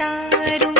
तारो